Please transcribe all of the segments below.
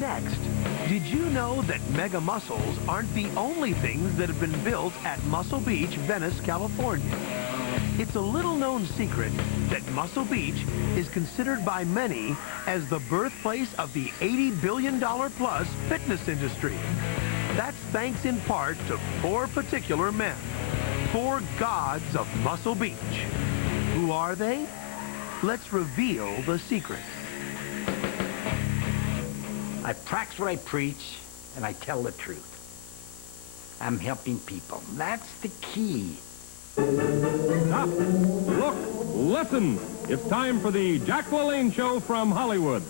Next, did you know that mega muscles aren't the only things that have been built at Muscle Beach, Venice, California? It's a little-known secret that Muscle Beach is considered by many as the birthplace of the $80 billion-plus fitness industry. That's thanks in part to 4 particular men, 4 gods of Muscle Beach. Who are they? Let's reveal the secret. I practice what I preach, and I tell the truth. I'm helping people. That's the key. Stop, look, listen. It's time for the Jack LaLanne Show from Hollywood.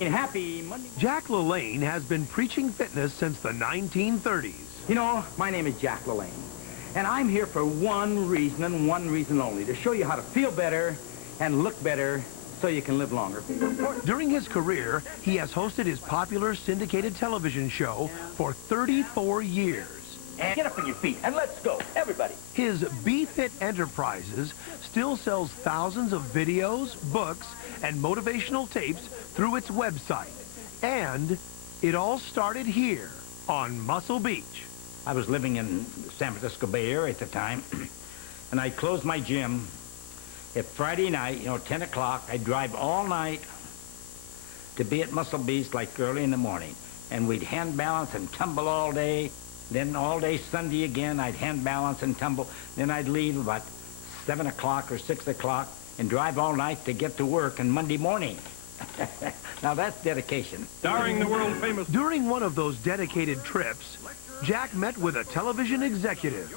Happy Monday. Jack LaLanne has been preaching fitness since the 1930s. You know, my name is Jack LaLanne, and I'm here for one reason and one reason only, to show you how to feel better and look better so you can live longer. During his career, he has hosted his popular syndicated television show for 34 years. And get up on your feet and let's go, everybody. His B-Fit Enterprises still sells thousands of videos, books, and motivational tapes through its website. And it all started here on Muscle Beach. I was living in San Francisco Bay Area at the time, and I closed my gym at Friday night, 10 o'clock. I'd drive all night to be at Muscle Beach like early in the morning. And we'd hand balance and tumble all day. Then all day Sunday again, I'd hand balance and tumble. Then I'd leave about 7 o'clock or 6 o'clock and drive all night to get to work on Monday morning. Now that's dedication. Starring the world famous... During one of those dedicated trips, Jack met with a television executive.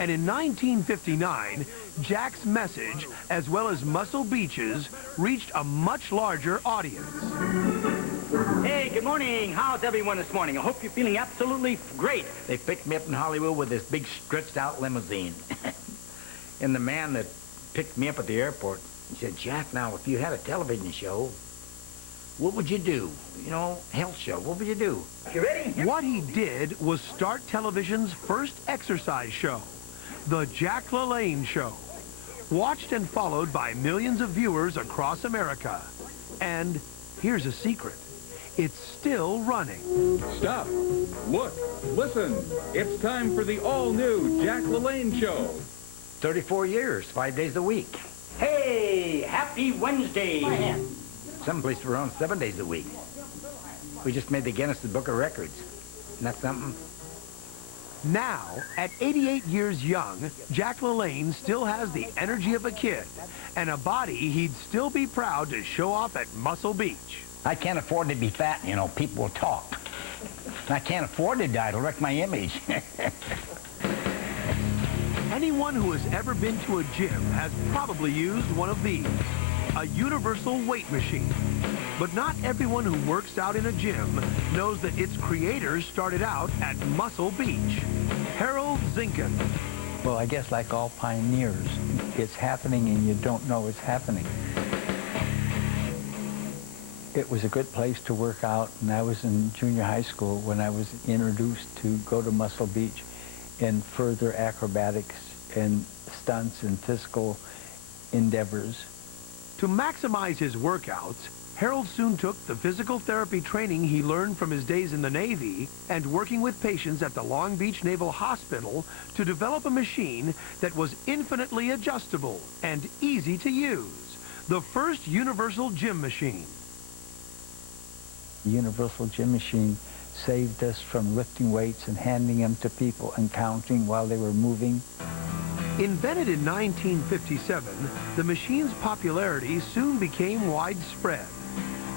And in 1959, Jack's message, as well as Muscle Beach's, reached a much larger audience. Hey, good morning. How's everyone this morning? I hope you're feeling absolutely great. They picked me up in Hollywood with this big stretched-out limousine. And the man that picked me up at the airport, he said, Jack, now, if you had a television show, what would you do? Health show. What would you do? You ready? What he did was start television's first exercise show, The Jack LaLanne Show, watched and followed by millions of viewers across America. And here's a secret. It's still running. Stop, look, listen. It's time for the all-new Jack LaLanne Show. 34 years, 5 days a week. Hey, happy Wednesday. Some places we're on 7 days a week. We just made the Guinness Book of Records. Isn't that something? Now, at 88 years young, Jack LaLanne still has the energy of a kid and a body he'd still be proud to show off at Muscle Beach. I can't afford to be fat, people will talk. I can't afford to die, it'll wreck my image. Anyone who has ever been to a gym has probably used one of these, a universal weight machine. But not everyone who works out in a gym knows that its creators started out at Muscle Beach. Harold Zinkan. Well, I guess like all pioneers, it's happening and you don't know it's happening. It was a good place to work out, and I was in junior high school when I was introduced to go to Muscle Beach and further acrobatics and stunts and physical endeavors. To maximize his workouts, Harold soon took the physical therapy training he learned from his days in the Navy and working with patients at the Long Beach Naval Hospital to develop a machine that was infinitely adjustable and easy to use. The first universal gym machine. The universal gym machine saved us from lifting weights and handing them to people and counting while they were moving. Invented in 1957, the machine's popularity soon became widespread.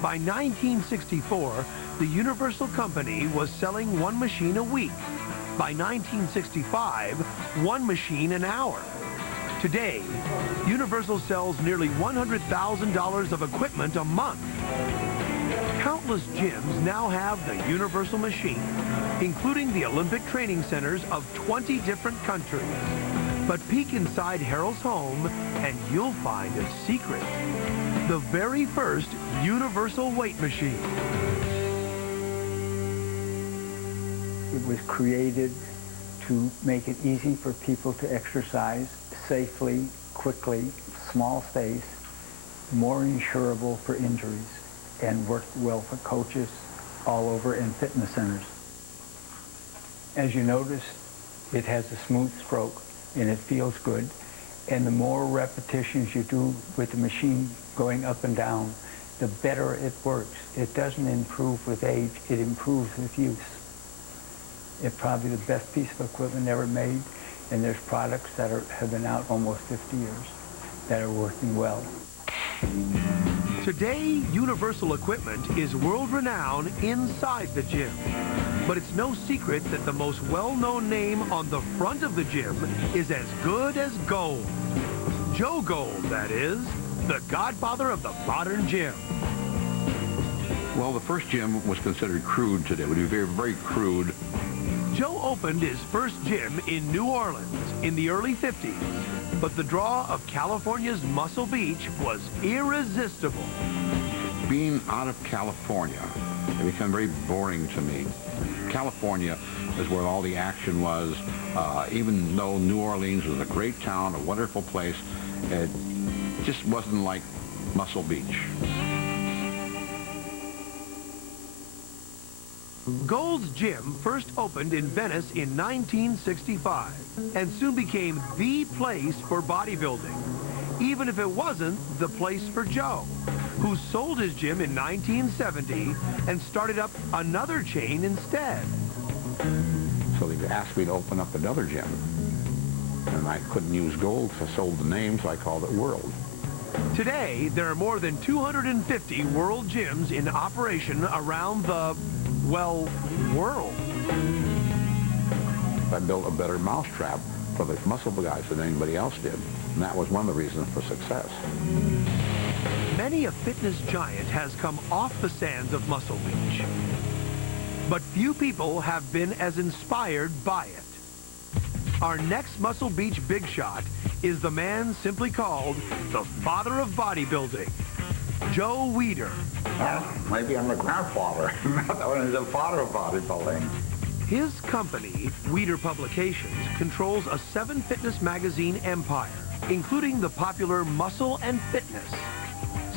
By 1964, the Universal Company was selling one machine a week. By 1965, one machine an hour. Today, Universal sells nearly $100,000 of equipment a month. Countless gyms now have the Universal machine, including the Olympic training centers of 20 different countries. But peek inside Harold's home and you'll find a secret. The very first universal weight machine. It was created to make it easy for people to exercise safely, quickly, small space, more insurable for injuries, and worked well for coaches, all over in fitness centers. As you notice, it has a smooth stroke and it feels good. And the more repetitions you do with the machine going up and down, the better it works. It doesn't improve with age, it improves with use. It's probably the best piece of equipment ever made, and there's products that have been out almost 50 years that are working well. Today, Universal Equipment is world-renowned inside the gym. But it's no secret that the most well-known name on the front of the gym is as good as gold. Joe Gold, that is, the godfather of the modern gym. Well, the first gym was considered crude today. It would be very, very crude. Joe opened his first gym in New Orleans in the early 50s, but the draw of California's Muscle Beach was irresistible. Being out of California, it became very boring to me. California is where all the action was. Even though New Orleans was a great town, a wonderful place, it just wasn't like Muscle Beach. Gold's Gym first opened in Venice in 1965 and soon became the place for bodybuilding, even if it wasn't the place for Joe, who sold his gym in 1970 and started up another chain instead. So they asked me to open up another gym, and I couldn't use Gold, so I sold the name, so I called it World. Today, there are more than 250 world gyms in operation around the, well, world. I built a better mousetrap for the muscle guys than anybody else did, and that was one of the reasons for success. Many a fitness giant has come off the sands of Muscle Beach, but few people have been as inspired by it. Our next Muscle Beach big shot is the man simply called the father of bodybuilding, Joe Weider. Well, maybe I'm the grandfather, not only the father of bodybuilding. His company, Weider Publications, controls a 7-fitness magazine empire, including the popular Muscle and Fitness,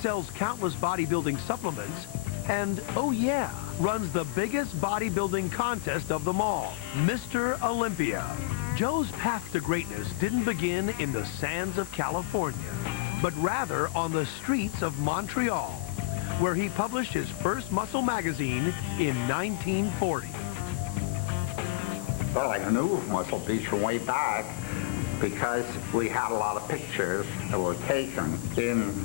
sells countless bodybuilding supplements, and, oh yeah, runs the biggest bodybuilding contest of them all, Mr. Olympia. Joe's path to greatness didn't begin in the sands of California, but rather on the streets of Montreal, where he published his first muscle magazine in 1940. Well, I knew of Muscle Beach from way back because we had a lot of pictures that were taken in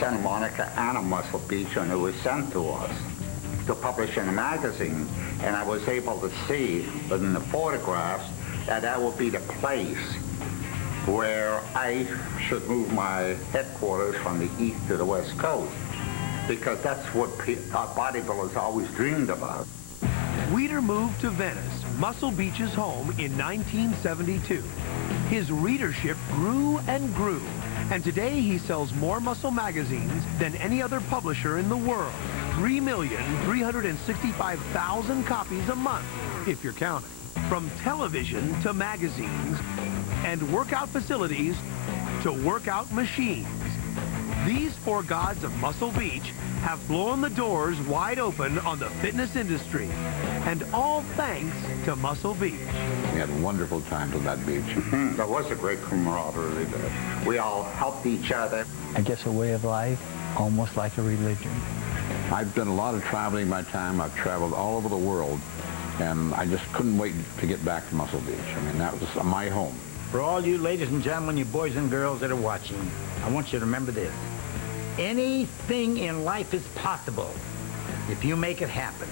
Santa Monica and at Muscle Beach, and it was sent to us to publish in a magazine. And I was able to see in the photographs that that would be the place where I should move my headquarters from the east to the west coast, because that's what bodybuilders always dreamed about. Weider moved to Venice, Muscle Beach's home, in 1972. His readership grew and grew, and today he sells more muscle magazines than any other publisher in the world. 3,365,000 copies a month, if you're counting. From television to magazines and workout facilities to workout machines. These four gods of Muscle Beach have blown the doors wide open on the fitness industry, and all thanks to Muscle Beach. We had wonderful times on that beach. There was a great camaraderie there. We all helped each other. I guess a way of life, almost like a religion. I've done a lot of traveling in my time. I've traveled all over the world, and I just couldn't wait to get back to Muscle Beach. I mean, that was my home. For all you ladies and gentlemen, you boys and girls that are watching, I want you to remember this. Anything in life is possible if you make it happen.